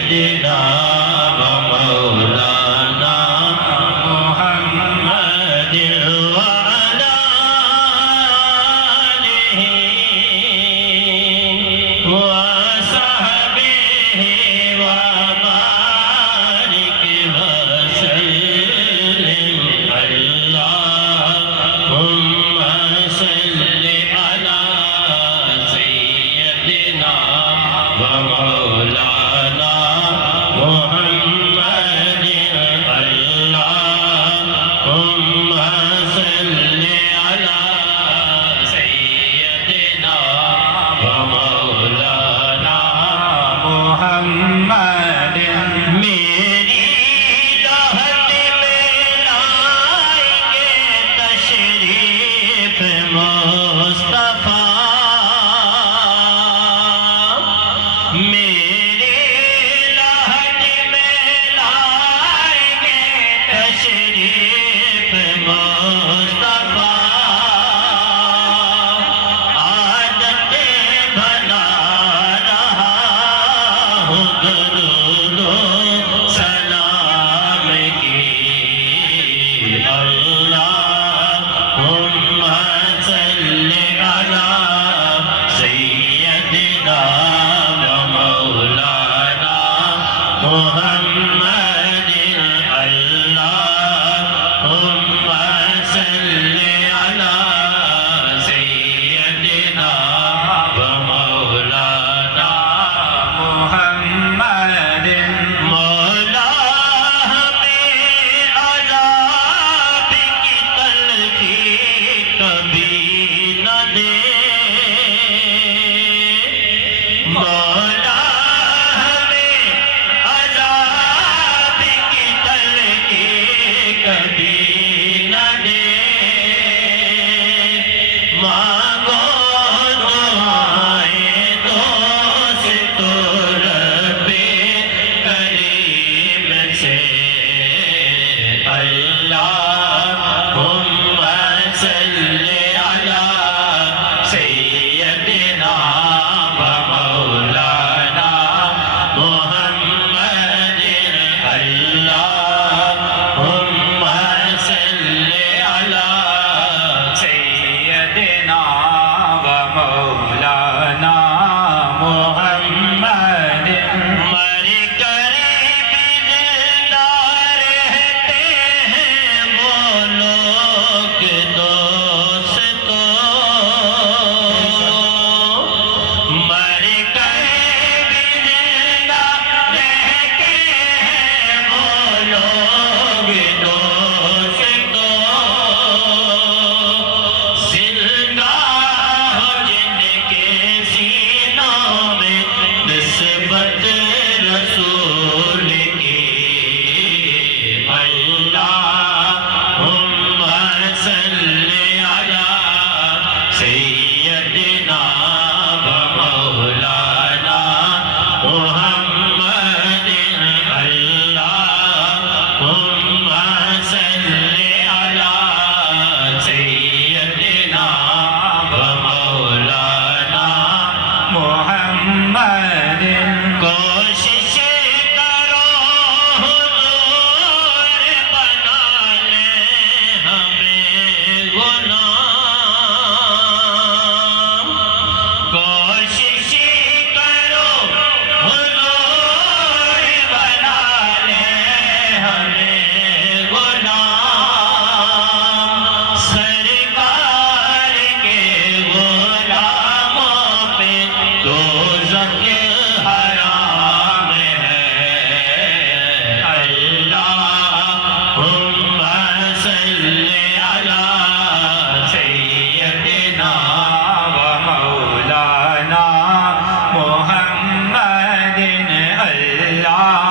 سیدنا و مولانا محمد وعلى آلہ وصحبہ وبارک وسلم اللہم صل علی سیدنا و مولانا محمد اللہم صل علی سیدنا و مولانا محمد میری راحت میں لائیں گے تشریف مصطفیٰ میری راحت میں لائیں گے تشریف مصطفیٰ عادت بنا رہا ہوں درود و سلام کی اللہم صل علی سیدنا و مولانا محمد اللہم صل علی سیدنا و مولانا محمد مولا ہمیں عذاب کی تلخی کبھی نہ دے مولا ہمیں عذاب کی تلخی کبھی نہ دے مانگو دعائیں دوست رب کریم سے اللہم صل علی سیدنا و مولانا محمد اللہم صل علی سیدنا و مولانا محمد مر کر بھی زندہ رہتے ہیں وہ لوگ دوستو مر کر بھی زندہ رہتے ہیں وہ لوگ دوستو زندہ ہو جن کے سینوں میں نسبت رسول کی اللہم صل علی سیدنا و مولانا محمد اللہم صل علی سیدنا و مولانا محمد کوشش کرو حضور بنا لیں ہمیں غلام کوشش کرو حضور بنا لیں ہمیں غلام سرکار کے غلاموں پہ دوزخ حرام ہے اللہم صل علی سیدنا و مولانا محمد اللہ